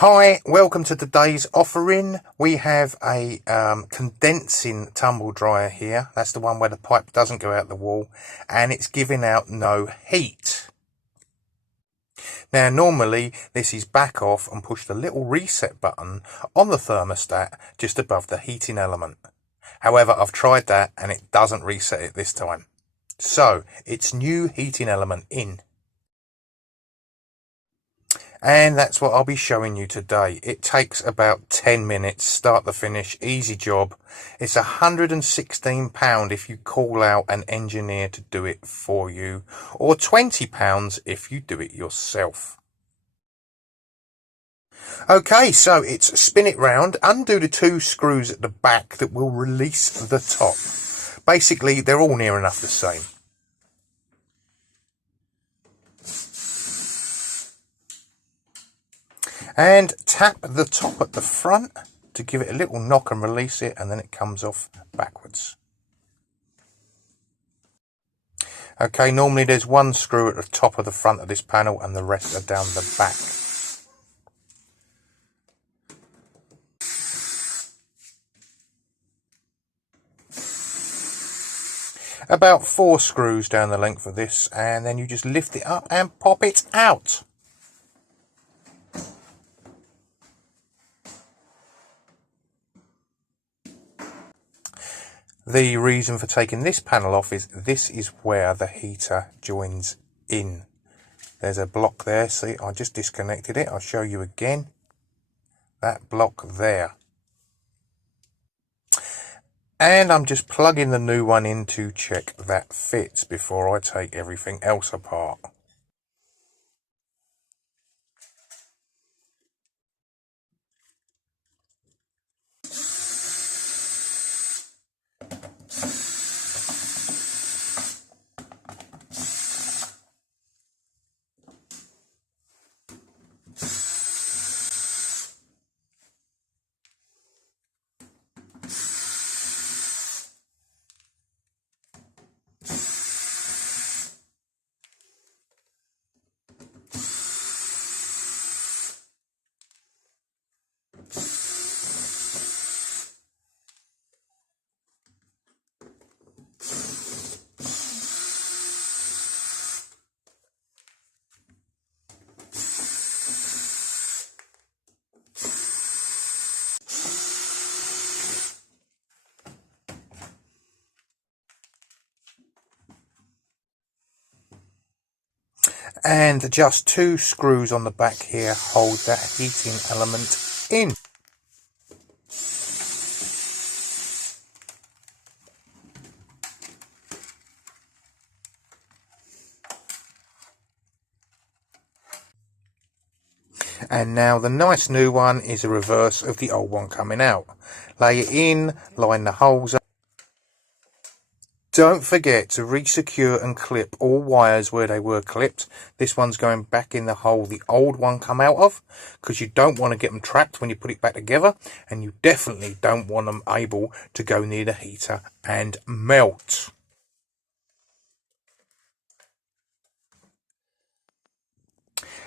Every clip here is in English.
Hi, welcome to today's offering. We have a condensing tumble dryer here. That's the one where the pipe doesn't go out the wall and it's giving out no heat. Now normally this is back off and push the little reset button on the thermostat just above the heating element. However, I've tried that and it doesn't reset it this time. So it's new heating element in. And that's what I'll be showing you today. It takes about 10 minutes, start to finish, easy job. It's £116 if you call out an engineer to do it for you, or £20 if you do it yourself. Okay, so it's spin it round, undo the two screws at the back that will release the top. Basically, they're all near enough the same. And tap the top at the front to give it a little knock and release it, and then it comes off backwards. Okay, normally there's one screw at the top of the front of this panel and the rest are down the back. About 4 screws down the length of this, and then you just lift it up and pop it out. The reason for taking this panel off is this is where the heater joins in. There's a block there, see, I just disconnected it, I'll show you again. That block there. And I'm just plugging the new one in to check that fits before I take everything else apart. And just 2 screws on the back here hold that heating element in. And now the nice new one is a reverse of the old one coming out. Lay it in, line the holes up. Don't forget to re-secure and clip all wires where they were clipped. This one's going back in the hole the old one come out of, because you don't want to get them trapped when you put it back together, and you definitely don't want them able to go near the heater and melt.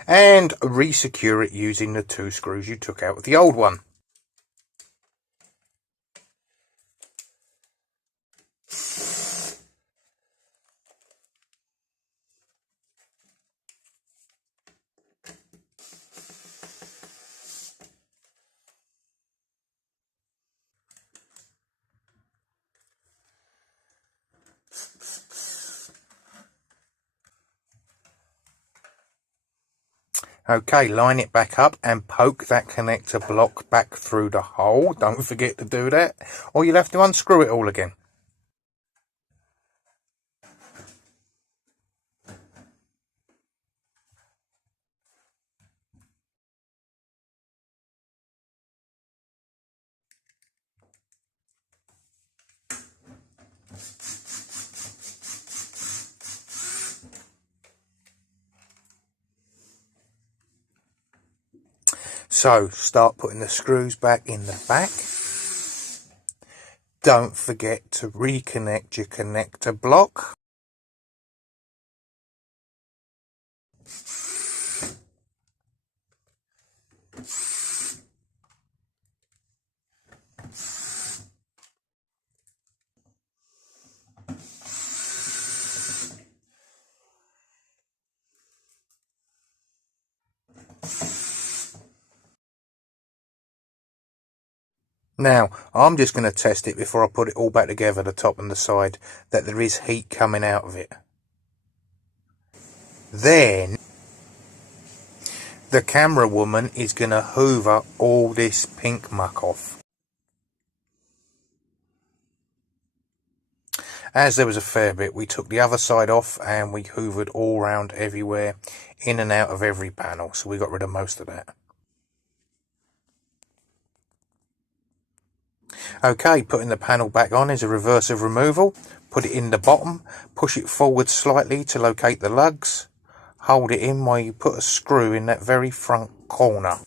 And re-secure it using the 2 screws you took out of the old one. Okay, line it back up and poke that connector block back through the hole. Don't forget to do that, or you'll have to unscrew it all again. So start putting the screws back in the back. Don't forget to reconnect your connector block. Now, I'm just going to test it before I put it all back together, the top and the side, that there is heat coming out of it. Then, the camera woman is going to hoover all this pink muck off. As there was a fair bit, we took the other side off and we hoovered all round everywhere, in and out of every panel, so we got rid of most of that. Okay, putting the panel back on is a reversive removal. Put it in the bottom, push it forward slightly to locate the lugs. Hold it in while you put a screw in that very front corner.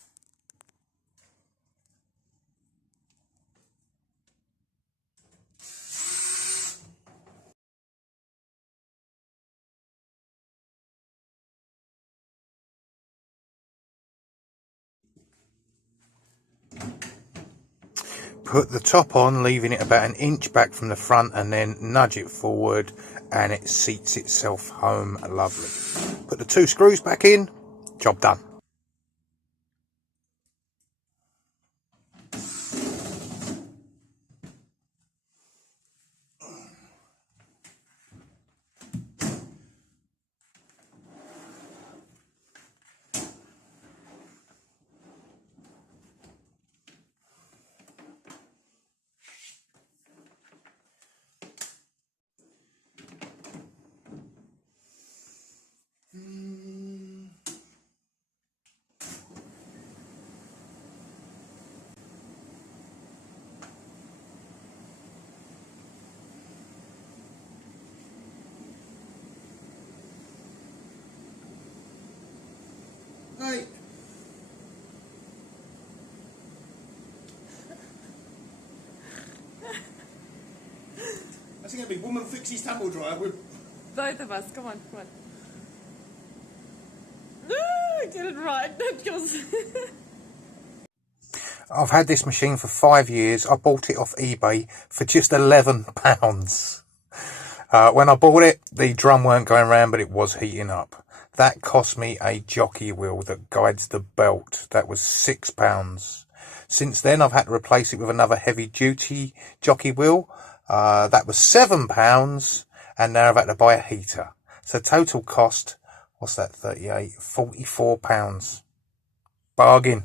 Put the top on, leaving it about an inch back from the front, and then nudge it forward and it seats itself home lovely. Put the 2 screws back in, job done. Hey. I think a big woman fixes tumble dryer with Both of us, come on. Get it right, not yours. I've had this machine for 5 years. I bought it off eBay for just £11. When I bought it, the drum weren't going round, but it was heating up. That cost me a jockey wheel that guides the belt. That was £6. Since then, I've had to replace it with another heavy-duty jockey wheel. That was £7, and now I've had to buy a heater. So total cost, what's that, 38, £44. Bargain.